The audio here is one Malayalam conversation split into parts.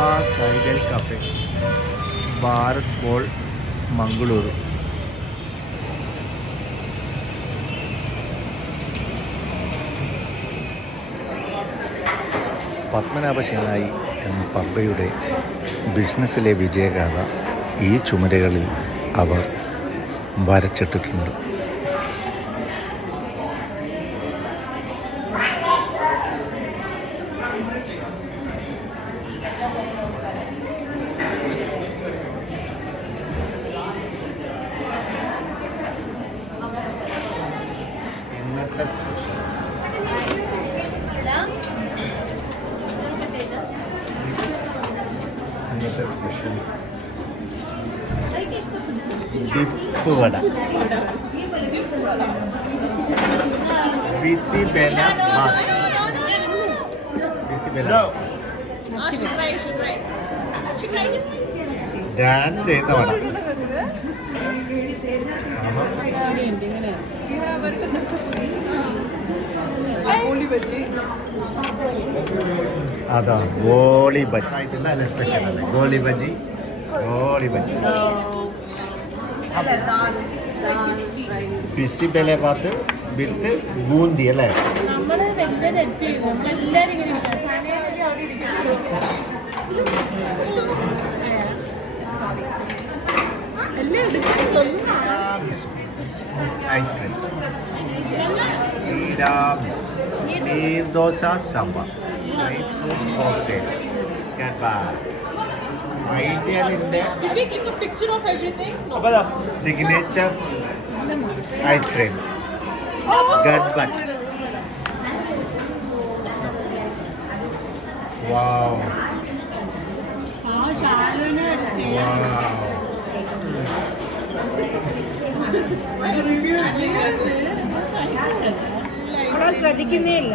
Abbas Ideal Cafe, Bharat mall, Mangaluru. Padmanabha Shenoy എന്ന പബ്ബയുടെ ബിസിനസ്സിലെ വിജയഗാഥ ഈ ചുമരുകളിൽ അവർ വരച്ചിട്ടിട്ടുണ്ട്. ഇന്നത്തെ special dip vada, bisibele bath. Bisibele dance ചെയ്യുന്ന വട. അതാ ഗോളി ബജി ആയിട്ടുള്ള അല്ല, സ്പെഷ്യൽ അല്ലേ ഗോളി ബജി. ഗോളി ബജി, ബിസിബെല ബാത്ത് വിത്ത് ബൂന്തി അല്ലേ. ഐസ്ക്രീം, നീർദോശ, സാമ്പാർ, ഐഡിയലിന്റെ സിഗ്നേച്ചർ ഐസ്ക്രീം ഗഡ്ബട്ട്. വാവ് ശ്രദ്ധിക്കുന്നേ ഇല്ല.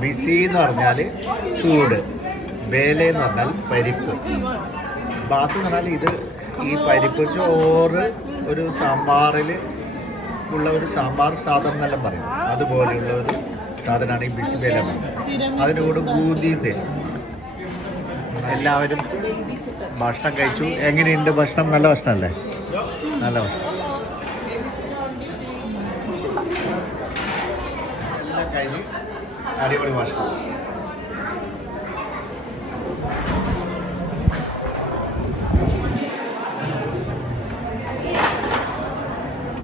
ബിസി എന്ന് പറഞ്ഞാൽ ചൂട്, ബേല എന്ന് പറഞ്ഞാൽ പരിപ്പ്, ബാത്ത് എന്ന് പറഞ്ഞാൽ ഇത് ഈ പരിപ്പ് ചോറ് ഒരു സാമ്പാറിൽ ഉള്ള ഒരു സാമ്പാർ സാധനം എന്നെല്ലാം പറയും. അതുപോലെയുള്ള ഒരു സാധനമാണ് ഈ ബിസിബേല. അതിന് കൂടെ ബൂന്തിയും തരും. എല്ലാവരും ഭക്ഷണം കഴിച്ചു. എങ്ങനെയുണ്ട് ഭക്ഷണം? നല്ല ഭക്ഷണമല്ലേ? നല്ല ഭക്ഷണം എല്ലാം കഴിഞ്ഞ് അടിപൊളി ഭക്ഷണം.